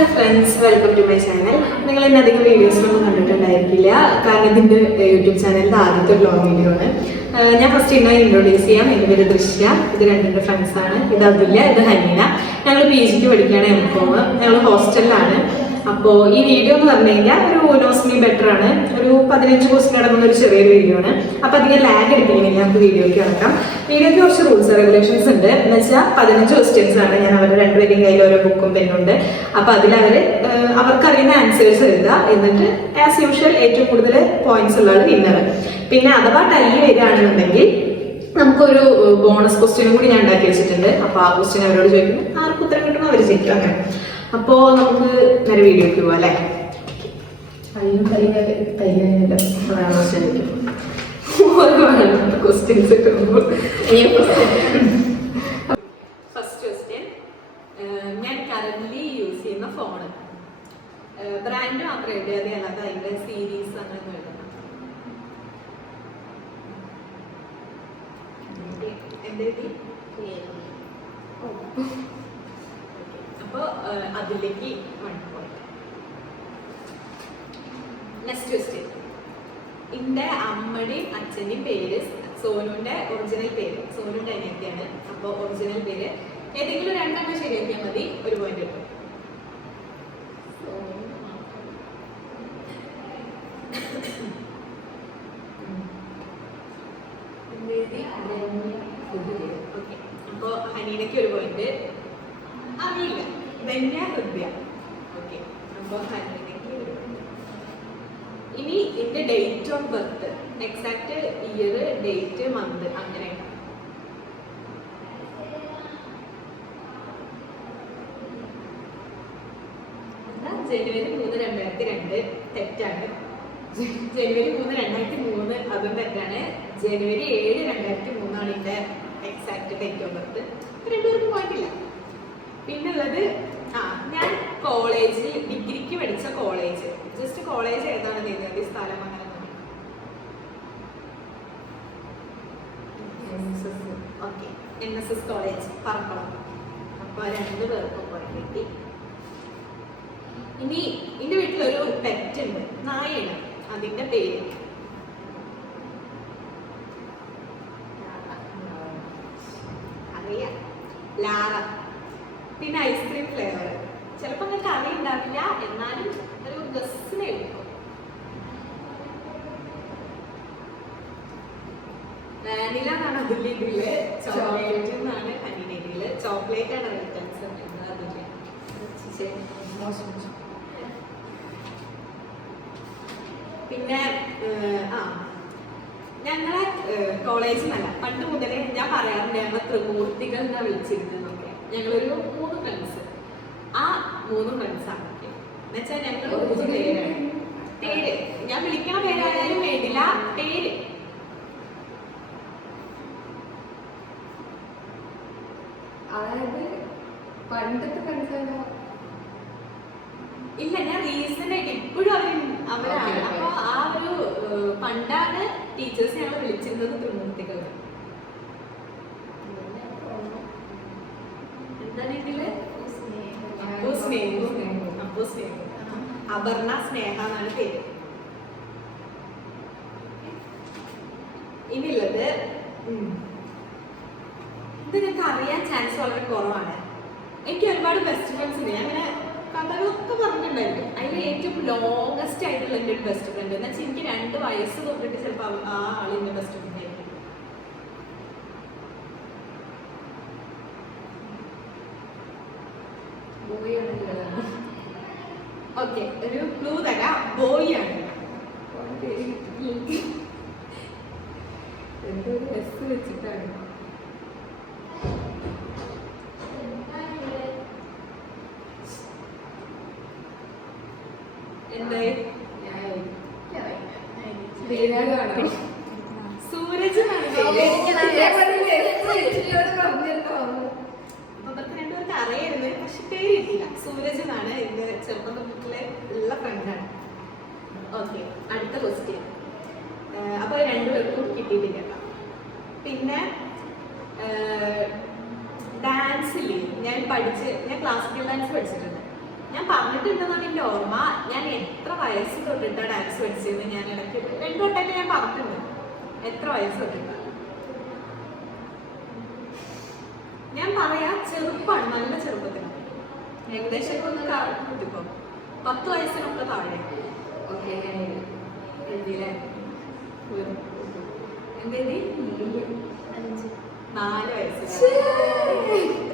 Hello friends, welcome to my channel. നിങ്ങൾ എന്നെ അധികം വീഡിയോസിലൊന്നും കണ്ടിട്ടുണ്ടായിരിക്കില്ല, കാരണം ഇതിൻ്റെ യൂട്യൂബ് ചാനലിൻ്റെ ആദ്യത്തെ ഒരു ലോങ് വീഡിയോ ആണ്. ഞാൻ ഫസ്റ്റ് ഇന്നെ ഇൻട്രൊഡ്യൂസ് ചെയ്യാം. എൻ്റെ പേര് ദൃശ്യ, ഇത് രണ്ടിൻ്റെ ഫ്രണ്ട്സാണ്. ഇത് അതുല്യ, ഇത് ഹനീന. ഞങ്ങൾ PGക്ക് പഠിക്കുകയാണ്, M.Com. ഞങ്ങൾ ഹോസ്റ്റലിലാണ്. അപ്പോൾ ഈ വീഡിയോ എന്ന് പറഞ്ഞു കഴിഞ്ഞാൽ ഒരു നോസ് മീ ബെറ്റർ ആണ്. ഒരു 15 ക്വസ്റ്റ്യൻ അടങ്ങുന്ന ഒരു ചെറിയൊരു വീഡിയോ ആണ്. അപ്പോൾ അധികം ലാഗ് എടുപ്പില്ലെങ്കിൽ നമുക്ക് വീഡിയോയ്ക്ക് കിടക്കാം. വീഡിയോയ്ക്ക് കുറച്ച് റൂൾസ് റെഗുലേഷൻസ് ഉണ്ട്. എന്ന് വെച്ചാൽ 15 ക്വസ്റ്റ്യൻസ് ആണ്. ഞാൻ അവരുടെ രണ്ടുപേരെയും കയ്യിൽ ഓരോ ബുക്കും പെണ്ണുണ്ട്. അപ്പോൾ അതിലവർ അവർക്കറിയുന്ന ആൻസേഴ്സ് എഴുതുക. എന്നിട്ട് ആസ് യൂഷ്വൽ ഏറ്റവും കൂടുതൽ പോയിന്റ്സ് ഉള്ളത് വിന്നർ. പിന്നെ അഥവാ ടൈ വരികയാണെന്നുണ്ടെങ്കിൽ നമുക്കൊരു ബോണസ് ക്വസ്റ്റ്യനും കൂടി ഞാൻ ഉണ്ടാക്കി വെച്ചിട്ടുണ്ട്. അപ്പോൾ ആ ക്വസ്റ്റ്യൻ അവരോട് ചോദിക്കുന്നു, ആർക്ക് ഉത്തരം കിട്ടണം അവർ ജയിക്കും. അങ്ങനെ. അപ്പോൾ നമുക്ക് നേരെ വീഡിയോയ്ക്ക് പോവാം അല്ലേ? ക്വസ്റ്റ്യൻസ് ഫസ്റ്റ് ക്വസ്റ്റ്യൻ, ഞാൻ കറന്റ് യൂസ് ചെയ്യുന്ന ഫോണ് ബ്രാൻഡ് മാത്രമേ എഴുതിയാതെ അല്ലാതെ അതിന്റെ സീരീസ് അങ്ങനെ എഴുതണം. അപ്പൊ അതിലേക്ക് 1 പോയിന്റ്. നെക്സ്റ്റ് ക്വസ്റ്റ്യൻ, എന്റെ അമ്മയുടെയും അച്ഛന്റെയും പേര് സോനുവിന്റെ ഒറിജിനൽ പേര്. സോനുവിന്റെ അനിയത്തിയാണ്. അപ്പൊ ഒറിജിനൽ പേര് ഏതെങ്കിലും രണ്ടെണ്ണം ശരിയാക്കിയാൽ മതി, 1 പോയിന്റ് കിട്ടും. അപ്പൊ ഹനീനയ്ക്ക് 1 പോയിന്റ്. അറിയില്ല, ധന്യ ഹൃദയ. ഓക്കെ, അപ്പൊ ഹനീനയ്ക്ക് 1 പോയിന്റ്. ഇനി എന്റെ date of birth, exact year, date, month അങ്ങനെ. ജനുവരി 3, 2002 തെറ്റാണ്. ജനുവരി 3, 2003 അതും തെറ്റാണ്. ജനുവരി 7, 2003 ആണ് എന്റെ എക്സാക്ട് ഡേറ്റ് ഓഫ് ബർത്ത്. രണ്ടുപേർക്കും പോയിട്ടില്ല. പിന്നുള്ളത് ഞാൻ കോളേജിൽ ഡിഗ്രിക്ക് പഠിച്ച കോളേജ്, ജസ്റ്റ് കോളേജ് ഏതാണ് എഴുതിയത്, സ്ഥലം അങ്ങനെ. ഓക്കെ, NSS കോളേജ് പറക്കണം. അപ്പൊ 2 പേർക്കും പോയിന്റ് കിട്ടി. ഇനി എന്റെ വീട്ടിലൊരു പെറ്റ് ഉണ്ട്, നായയാണ്. അതിന്റെ പേര് അറിയാം, ലാറ. പിന്നെ ഐസ്ക്രീം ഫ്ലേവർ. ചിലപ്പോൾ നിങ്ങൾക്ക് അറിയുണ്ടാവില്ല, എന്നാലും ഒരു ഗസ്സിനെ എടുക്കും. വാനില എന്നാണ് അതിൻ്റെ ഇതില്, ചോക്ലേറ്റ് എന്നാണ് ഹനീൻ്റെ ഇതില്. ചോക്ലേറ്റ് ആണ് റൈറ്റൻസ് അതില്. പിന്നെ ഞങ്ങളെ കോളേജിൽ നല്ല പണ്ട് മുതലേ ഞാൻ പറയാറുണ്ട്, ഞങ്ങളെ ത്രിമൂർത്തികൾ എന്നാ വിളിച്ചിരുന്നതൊക്കെ. ഞങ്ങളൊരു 3 ഫ്രണ്ട്സ്. ആ 3 ഫ്രണ്ട്സാണ്. എന്നുവെച്ചാൽ ഞങ്ങൾ 3 പേരാണ്. പേര് ഞാൻ വിളിക്കണ പേരായാലും വേണ്ടില്ല, പേര്. അതായത് പണ്ടത്തെ ഫ്രണ്ട്സ് ഇല്ല, ഞാൻ റീസെന്റ് ആയിട്ട് ഇപ്പോഴും അവരാണ്. അപ്പൊ ആ ഒരു പണ്ടാണ് ടീച്ചേഴ്സ് ഞങ്ങൾ വിളിച്ചിരുന്നത് ത്രിമൂർത്തികൾ. എന്താണ് ഇതില്? അപർണ, സ്നേഹ എന്നാണ് പേര്. ഇനിയുള്ളത് ഇത് നിങ്ങൾക്ക് അറിയാൻ ചാൻസ് വളരെ കുറവാണ്. എനിക്ക് ഒരുപാട് ബെസ്റ്റ് ഫ്രണ്ട്സ് ഉണ്ട്. ഞാൻ അങ്ങനെ കഥകളൊക്കെ പറഞ്ഞിട്ടുണ്ടായിരിക്കും. അതിൽ ഏറ്റവും ലോങ്ങസ്റ്റ് ആയിട്ടുള്ള എൻ്റെ ഒരു ബെസ്റ്റ് ഫ്രണ്ട് എന്ന് വെച്ചാൽ എനിക്ക് 2 വയസ്സ് തൊട്ടിട്ട് ചിലപ്പോൾ ആ ആളിൻ്റെ ബെസ്റ്റ് ഫ്രണ്ട് ആയിരിക്കും. ഓക്കെ, ഒരു ക്ലൂ തരാം, ബോയ് ആണ്. എന്തോ ഒരു ബസ് വെച്ചിട്ടാണ്. എന്തായി? സൂരജ് രണ്ടുപേർക്ക് അറിയായിരുന്നു, പക്ഷെ പേര് കിട്ടിയില്ല. സൂരജ് എന്നാണ് എന്റെ ചെറുപ്പം തൊട്ടിലെ ഉള്ള ഫ്രണ്ടാണ്. ഓക്കെ, അടുത്ത ക്വസ്റ്റ്യൻ. അപ്പൊ 2 പേർക്കും കിട്ടിയിട്ടില്ല. പിന്നെ ഡാൻസിൽ ഞാൻ ക്ലാസിക്കൽ ഡാൻസ് പഠിച്ചിട്ടുണ്ട്. ഞാൻ പറഞ്ഞിട്ടുണ്ടെന്നാണ് എൻ്റെ ഓർമ്മ. ഞാൻ എത്ര വയസ്സ് തൊട്ടിട്ടാണ് ഡാൻസ് പഠിച്ചതെന്ന് ഞാൻ ഇടയ്ക്ക് 2 വട്ടമായിട്ട് ഞാൻ പറഞ്ഞിട്ടുണ്ട് എത്ര വയസ്സ് തൊട്ടിട്ടാണ്. ഞാൻ പറയാ ചെറുപ്പമാണ്, നല്ല ചെറുപ്പത്തിലാണ്. ഏകദേശം ഒന്ന് കിട്ടിപ്പോ 10 വയസ്സിനൊക്കെ താഴെ. ഓക്കെ എഴുതിയില്ലേ? എന്തെഴുതി? 4 വയസ്സ്.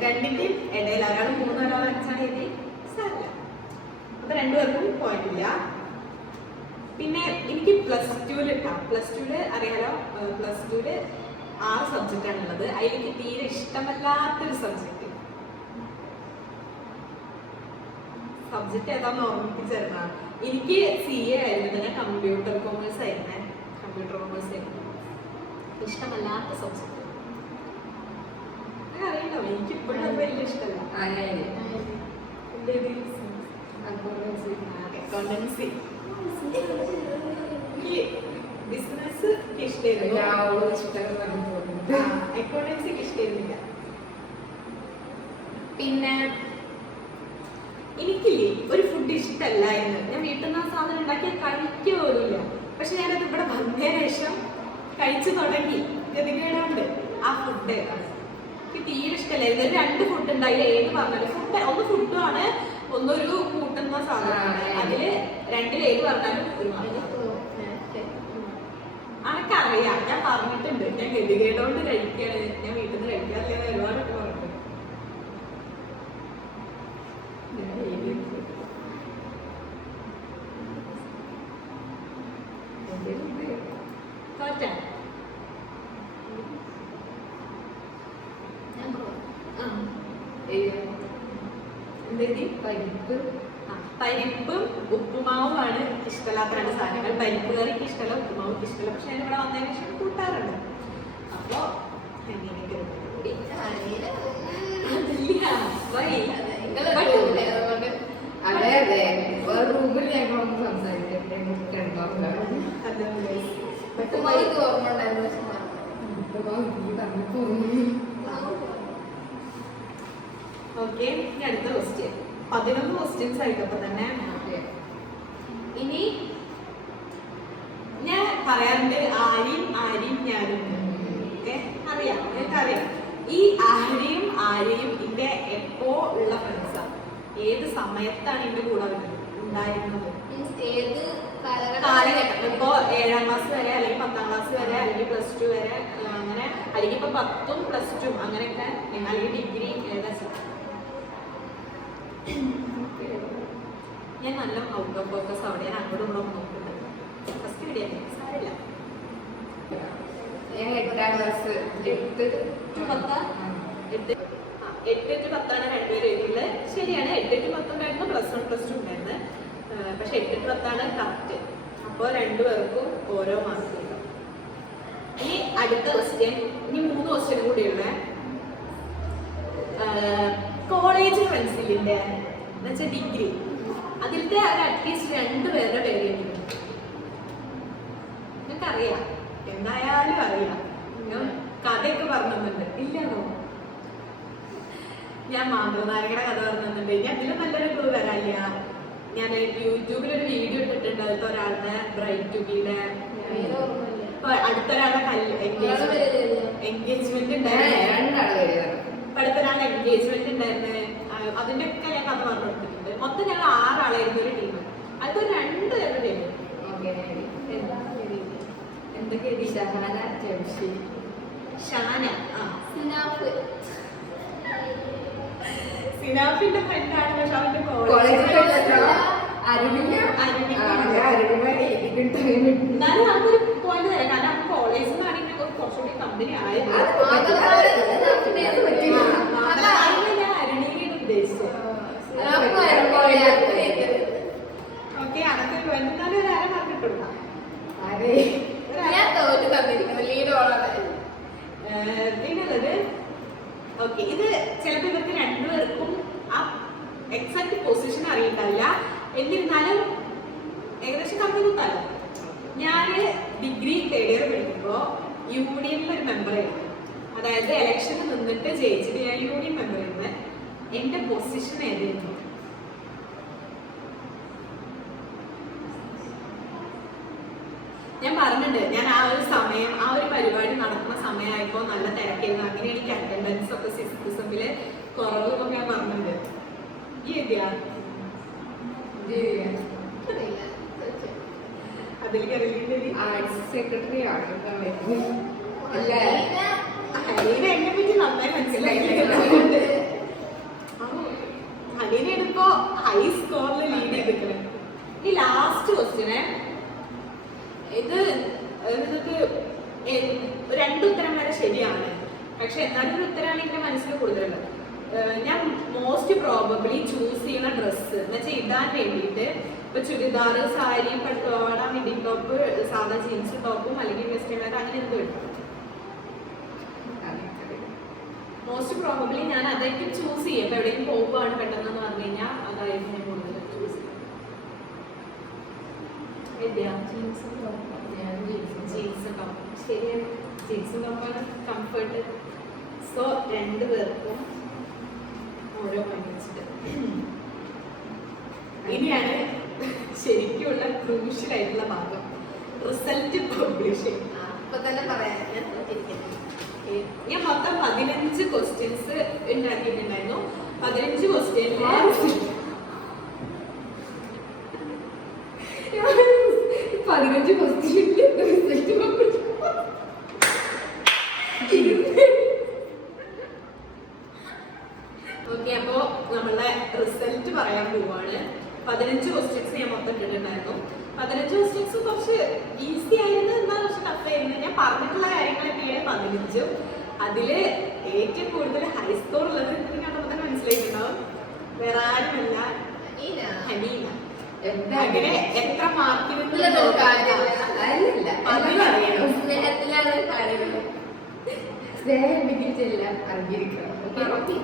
രണ്ടിന്റെയും ഇടയിൽ ഒരാൾ 3 ഒരാൾ 5 എഴുതി. അപ്പൊ 2 പേർക്കും പോയിട്ടില്ല. പിന്നെ എനിക്ക് പ്ലസ് ടുല് അറിയാലോ, പ്ലസ് ടുല് 6 സബ്ജക്റ്റ് ആണുള്ളത്. അതിലേക്ക് തീരെ ഇഷ്ടമല്ലാത്തൊരു സബ്ജക്റ്റ് ഏതാന്ന് ഓർമ്മിപ്പിച്ചിരുന്ന എനിക്ക് CA ആയിരുന്നു. ഞാൻ കമ്പ്യൂട്ടർ കോമേഴ്സ് ആയിരുന്നു. ഇഷ്ടമല്ലാത്ത സബ്ജക്ട് അറിയണ്ടോ? എനിക്ക് ഇപ്പോഴും അത് വലിയ ഇഷ്ടമല്ല. അക്കൗണ്ടൻസി ബിസിനസ് ഇഷ്ടമായിരുന്നു. അക്കൗണ്ടൻസിക്ക് ഇഷ്ടമായിരുന്നില്ല. പിന്നെ എനിക്കില്ലേ ഒരു ഫുഡ് ഇഷ്ടമല്ലായിരുന്നു. ഞാൻ വീട്ടിൽ നിന്ന് ആ സാധനം ഉണ്ടാക്കിയാൽ കഴിക്കുക പോലുമില്ല. പക്ഷെ ഞാനത് ഇവിടെ വന്നതിന് ശേഷം കഴിച്ചു തുടങ്ങി. ഗതികേടാണ്ട് ആ ഫുഡ് എനിക്ക് തീരെ ഇഷ്ടമല്ലായിരുന്നു. 2 ഫുഡ് ഉണ്ടായില്ല. ഏത് പറഞ്ഞാലും ഫുഡ് ഒന്ന് ഫുഡുമാണ്, ഒന്നൊരു കൂട്ടുന്ന സാധനമാണ്. അതില് 2ൽ ഏത് പറഞ്ഞാലും അനക്കറിയാം. ഞാൻ പറഞ്ഞിട്ടുണ്ട് ഞാൻ ഗതികേടോണ്ട് കഴിക്കുകയാണ്, ഞാൻ വീട്ടിൽ നിന്ന് കഴിക്കാറില്ല ഒരുപാട് പറഞ്ഞിട്ടുണ്ട്. പരിപ്പും ഉപ്പുമാവുമാണ് ഇഷ്ടമല്ലാത്ത 2 സാധനങ്ങൾ. പരിപ്പ് കറിക്ക് ഇഷ്ടമല്ല, ഉപ്പുമാവുക്ക് ഇഷ്ടമല്ല. പക്ഷെ ഞാൻ ഇവിടെ വന്നതിന് ശേഷം കൂട്ടാറുണ്ട്. അപ്പൊ അതെ അതെ റൂമിൽ ഞങ്ങളൊന്ന് സംസാരിക്കട്ടെ. ഓർമ്മ ഓക്കെ, അടുത്ത ക്വസ്റ്റ്യൻ. 11 ക്വസ്റ്റ്യൻസ് ആയിട്ടപ്പോ തന്നെ. ഇനി ഞാൻ പറയാറുണ്ട് ആര്യയും ഞാനും. അറിയാം, എനിക്കറിയാം. ഈ ആര്യയും എന്റെ എപ്പോ ഉള്ള ഫ്രണ്ട്സാണ്. ഏത് സമയത്താണ് എന്റെ കൂടെ ഉണ്ടായിരുന്നത്? കാലഘട്ടം. ഇപ്പോ 7ാം ക്ലാസ് വരെ, അല്ലെങ്കിൽ 10ാം ക്ലാസ് വരെ, അല്ലെങ്കിൽ +2 വരെ, അങ്ങനെ, അല്ലെങ്കിൽ ഇപ്പൊ 10ഉം +2 അങ്ങനെയൊക്കെ, അല്ലെങ്കിൽ ഡിഗ്രി ഏകദേശം. ഞാൻ നല്ല ഔട്ട് ഓഫ് ഫോക്കസ് അവിടെ. ഞാൻ അങ്ങോട്ടും ഇങ്ങോട്ടും നോക്കുന്നുണ്ട്. ഫസ്റ്റ് വീഡിയോ സാരില്ല. ഞാൻ 8ാം ക്ലാസ് 8 to 10 രണ്ടുപേരും എഴുതിയുള്ളത്. ശരിയാണ്, 8 to 10 ഉണ്ടായിരുന്നു, +1 +2 ഉണ്ടായിരുന്നു. പക്ഷെ 8 to 10 കറക്റ്റ്. അപ്പോൾ 2 പേർക്കും ഓരോ മാർക്ക് കിട്ടും. ഇനി അടുത്ത ക്വസ്റ്റ്യൻ. ഇനി 3 ക്വസ്റ്റ്യൻ കൂടിയുള്ള കോളേജ് ഫ്രണ്ട്സിന്റെ എന്നുവെച്ചാൽ ഡിഗ്രി, അതിലത്തെ അറ്റ്ലീസ്റ്റ് 2 പേരുടെ പേര് എനിക്കറിയാം. എന്തായാലും അറിയാം. ഞാൻ കഥയൊക്കെ പറഞ്ഞിട്ടുണ്ട്. ഇല്ലാന്നോ? ഞാൻ മാതൃനാരകയുടെ കഥ പറഞ്ഞിട്ടുണ്ട്. ഇനി അതിലും നല്ലൊരു ക്ലൂ വരാനില്ല. ഞാൻ യൂട്യൂബിലൊരു വീഡിയോ ഇട്ടിട്ടുണ്ട്. അതിലത്തെ ഒരാളുടെ ബ്രൈറ്റ് ടു ബിയുടെ അടുത്തൊരാളുടെ എൻഗേജ്മെന്റ് ഉണ്ടായിരുന്നു. അടുത്തൊരാളുടെ എൻഗേജ്മെന്റ് ഉണ്ടായിരുന്നു. അതിന്റെ ഒക്കെ ഞാൻ കഥ പറഞ്ഞു കൊടുത്തിട്ടുണ്ട്. മൊത്തം ഞങ്ങൾ 6 ആളായിരുന്നു ഒരു ടീം. അതിൽ 2 പേരുടെ ടീം. എന്തൊക്കെ? ഷാന, സിനാഫിന്റെ ഫ്രണ്ടാണ്. പക്ഷെ അവന്റെ എന്നാലും നമുക്കൊരു പോയിന്റ് തരാം. കാരണം നമുക്ക് കോളേജിൽ നിന്നാണെങ്കിൽ കുറച്ചുകൂടി കമ്പനി ആയത്. ഞാൻ അരുണിനെ ഉദ്ദേശിച്ചത്. ഓക്കെ, അതൊക്കെ എന്നാലും ഒരു 1/2 പറഞ്ഞിട്ടുള്ള പിന്നുള്ളത്. ഓക്കെ, ഇത് ചിലപ്പോൾ ഇവർക്ക് 2 പേർക്കും ആ എക്സാക്ട് പൊസിഷൻ അറിയണ്ടാവില്ല. എന്നിരുന്നാലും ഏകദേശം കമ്പനി കുത്താലോ. ഞാൻ ഡിഗ്രി 3rd ഇയർ പഠിക്കുമ്പോൾ യൂണിയനിലൊരു മെമ്പറായിരുന്നു. അതായത് ഇലക്ഷന് നിന്നിട്ട് ജയിച്ചിട്ട് ഞാൻ യൂണിയൻ മെമ്പറായിരുന്നു. എൻ്റെ പൊസിഷൻ ഏതായിരുന്നു? ഞാൻ ആ ഒരു സമയം ആ ഒരു പരിപാടി നടക്കുന്ന സമയമായപ്പോൾ നല്ല തിരക്കായിരുന്നു. അങ്ങനെ എനിക്ക് അറ്റൻഡൻസ് ഒക്കെ സിക്സ്ത് സെമ്മില് കുറവൊക്കെ ഞാൻ പറഞ്ഞിട്ടുണ്ട്. ഈ എഴുതിയാ അതിൽ കറിയില്ലേ ആർട്സ് സെക്രട്ടറി ആണ് ഹലീന എന്നെ പറ്റി നന്നായി മനസ്സിലായില്ല. ഹലീനയാണ് ഇപ്പോ ഹൈ സ്കോറിൽ ലീഡ് ചെയ്തിരിക്കുന്നത്. ഈ ലാസ്റ്റ് ക്വസ്റ്റ്യനെ ഇത് നിങ്ങൾക്ക് രണ്ടുത്തരം വരെ ശരിയാണ്, പക്ഷെ എന്നാലും ഒരു ഉത്തരമാണ് എന്റെ മനസ്സിൽ കൂടുതലുള്ളത്. ഞാൻ മോസ്റ്റ് പ്രോബബ്ലി ചൂസ് ചെയ്യുന്ന ഡ്രസ്സ് എന്ന് വെച്ചാൽ ഇടാൻ വേണ്ടിയിട്ട് ഇപ്പൊ ചുരിദാർ, സാരി, പട്ടുപാവാട, മിഡി ടോപ്പ്, സാധാ ജീൻസ് ടോപ്പും അല്ലെങ്കിൽ വെസ്റ്റേൺ വെയർ അങ്ങനെ എന്ത് കിട്ടും. മോസ്റ്റ് പ്രോബബ്ലി ഞാൻ അതായിരിക്കും ചൂസ് ചെയ്യും. ഇപ്പൊ എവിടെയും പോകുകയാണ് പെട്ടെന്ന് പറഞ്ഞു കഴിഞ്ഞാൽ അതായിരിക്കും ഞാൻ കൂടുതൽ ചൂസ് ചെയ്യും. ജീൻസ് ടോപ്പ് ശരിയാണ്, ജീൻസ് ടോപ്പാണ് കംഫർട്ട്. സോ രണ്ടുപേർക്കും ഓരോ പണിച്ചിട്ട് ഇനിയാണ് ശരിക്കുള്ള ക്രൂഷ്യൽ ആയിട്ടുള്ള ഭാഗം, റിസൾട്ട് പബ്ലിഷിംഗ്. അപ്പൊ തന്നെ പറയാൻ ഞാൻ മൊത്തം 15 ക്വസ്റ്റ്യൻസ് ഉണ്ടാക്കിയിട്ടുണ്ടായിരുന്നു. 15 question 15 question okay. അപ്പോ നമ്മളുടെ റിസൾട്ട് പറയാൻ പോവാണ്. 15 ക്വസ്റ്റ്യൻസ് ഞാൻ മൊത്തം ഇട്ടിട്ടുണ്ടായിരുന്നു. 15 ക്വസ്റ്റ്യൻസ് കുറച്ച് ഈസി ആയിരുന്നു, എന്നാൽ കുറച്ച് ടഫ് ആയിരുന്നു. ഞാൻ പറഞ്ഞിട്ടുള്ള കാര്യങ്ങളൊക്കെയാണ് 15. അതില് ഏറ്റവും കൂടുതൽ ഹൈ സ്കോർ ഉള്ളത് കണ്ടപ്പോൾ തന്നെ മനസ്സിലായിട്ടുണ്ടാവും, വേറെ ആരുമല്ല ഹനീന. അങ്ങനെ എത്ര മാർക്കിന് സ്നേഹത്തിലാണ് കാര്യങ്ങൾ. സ്നേഹം ഉണ്ടെങ്കിൽ എല്ലാം അറിഞ്ഞിരിക്കണം. ഓക്കെ.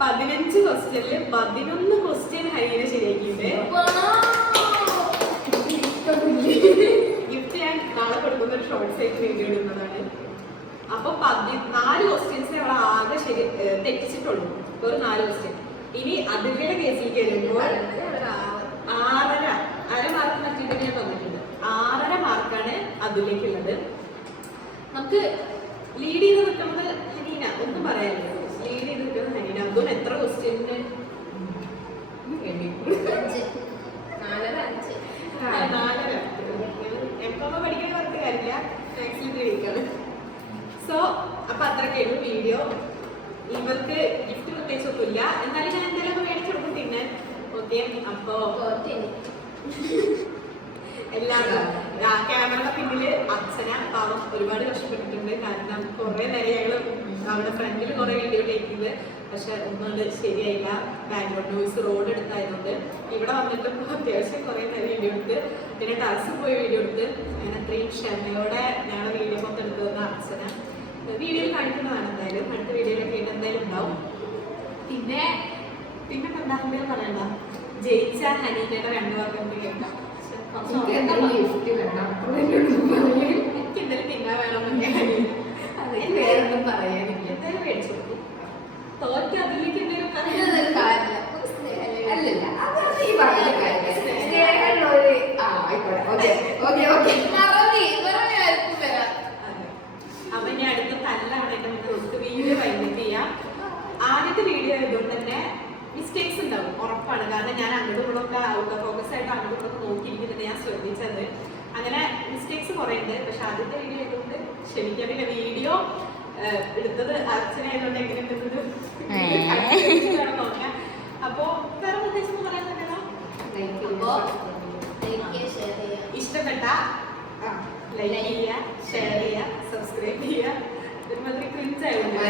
15 ക്വസ്റ്റ്യനില് 11 ക്വസ്റ്റ്യൻ ഹനീന ശരിയാക്കിയിട്ട് ഗിഫ്റ്റ് ഞാൻ നാളെ കൊടുക്കുന്ന ഒരു ഷോർട്സ് ആയിട്ട് വീഡിയോ ഇടുന്നതാണ്. അപ്പൊ 14 ക്വസ്റ്റ്യൻസ് അവൾ ആകെ ശരി തെറ്റിച്ചിട്ടുള്ളൂ. ഒരു 4 ക്വസ്റ്റ്യൻ. ഇനി അതിന്റെ കേസിലേക്ക് വരുമ്പോൾ 6.5 മാർക്ക് മറ്റിട്ട് ഞാൻ തന്നിട്ടുണ്ട്. 6.5 മാർക്കാണ് അതിലേക്കുള്ളത്. നമുക്ക് ലീഡ് ചെയ്ത് നിൽക്കുന്നത് ഹനീന, ഒന്നും പറയാനില്ല. ലീഡ് ചെയ്ത് നിൽക്കുന്നത് ഹനീന. അതും എത്ര ക്വസ്റ്റ്യന് 4.5 എംകോം പഠിക്കാൻ പറഞ്ഞ കാര്യമില്ല, മാക്സിൽ കഴിക്കാണ്. സോ അപ്പൊ അത്രയ്ക്കുള്ളൂ വീഡിയോ. ഇവർക്ക് ഗിഫ്റ്റ് പ്രത്യേകിച്ച് ഒന്നുമില്ല, എന്നാലും ഞാൻ എന്തെങ്കിലും ഒക്കെ മേടിച്ചു കൊടുക്കും തിന്നാൻ. ഓക്കെ. അപ്പോ എല്ലാവരും ക്യാമറയുടെ പിന്നില് അച്ഛന പാവം ഒരുപാട് കഷ്ടപ്പെട്ടിട്ടുണ്ട്. കാരണം കുറെ നേരം ഞങ്ങള് അവിടെ ഫ്രണ്ടിൽ കുറെ വീഡിയോ ടേക്കുന്നത്, പക്ഷെ ഒന്നും അത് ശരിയായില്ല. ബാക്ക്ഗ്രൗണ്ട് നോയ്സ് റോഡ് എടുത്തായതുകൊണ്ട് ഇവിടെ വന്നിട്ട് അത്യാവശ്യം കുറെ നേരം വീഡിയോ എടുത്ത്, പിന്നെ ടെറസിൽ പോയി വീഡിയോ എടുത്ത്, അങ്ങനെ അത്രയും ക്ഷമയോടെ ഞങ്ങളുടെ വീഡിയോ മൊത്തം എടുത്തു തന്ന അച്ഛന വീഡിയോയിൽ കാണിക്കുന്നതാണ്. എന്തായാലും അടുത്ത വീഡിയോയിലൊക്കെ എന്തായാലും ഉണ്ടാവും. പിന്നെ എന്താണെങ്കിലും പറയണ്ട, ജയിച്ച ഹനീനയുടെ 2 വാക്കും കേൾക്കാം. എനിക്ക് എന്തായാലും തിന്നാൻ വേണമെന്നൊക്കെ വേറൊന്നും പറയാനില്ല. എന്തായാലും മേടിച്ചു കൊടുക്കും. തോറ്റ അതിലേക്ക് എന്തെങ്കിലും അല്ലല്ല, അതാണ് ഈ പറഞ്ഞ കാര്യം. സ്നേഹമുള്ളവര് ആയിക്കോട്ടെ. ഓക്കെ ആർക്കും വരാം. അപ്പൊ ഇനി അടുത്ത തല്ലാണ് എന്റെ മുന്നോട്ട് വീഡിയോ വൈകിട്ട് ചെയ്യാം. ആദ്യത്തെ വീഡിയോ ആയതുകൊണ്ട് തന്നെ മിസ്റ്റേക്സ് ഉണ്ടാവും, ഉറപ്പാണ്. കാരണം ഞാൻ അങ്ങോട്ടും കൂടെ ഔട്ട് ഓഫ് ഫോക്കസ് ആയിട്ട് അങ്ങോട്ടും കൂടെ നോക്കിയിരിക്കുന്നുണ്ട്, ഞാൻ ശ്രദ്ധിച്ചത്. അങ്ങനെ മിസ്റ്റേക്സ് കുറെ ഉണ്ട്. പക്ഷെ ആദ്യത്തെ വീഡിയോ ആയതുകൊണ്ട് ക്ഷമിക്കാൻ. പിന്നെ വീഡിയോ എടുത്തത് അച്ഛനായതുകൊണ്ട് എങ്ങനെയുണ്ടെന്നത് നോക്കാം. അപ്പോ വേറെ പ്രത്യേകിച്ച് പറയാനുണ്ടല്ലോ. ഇഷ്ടപ്പെട്ട ലൈക്ക് ചെയ്യുക, ഷെയർ ചെയ്യുക, സബ്സ്ക്രൈബ് ചെയ്യുക. ഒരുമാതിരി ക്രിഞ്ച് ആയിരുന്നു.